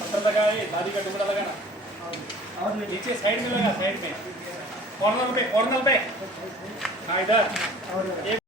पत्थर लगा, ये दादी का टुकड़ा लगाना और नीचे साइड में लगा, साइड में कॉर्नर पे हाँ इधर।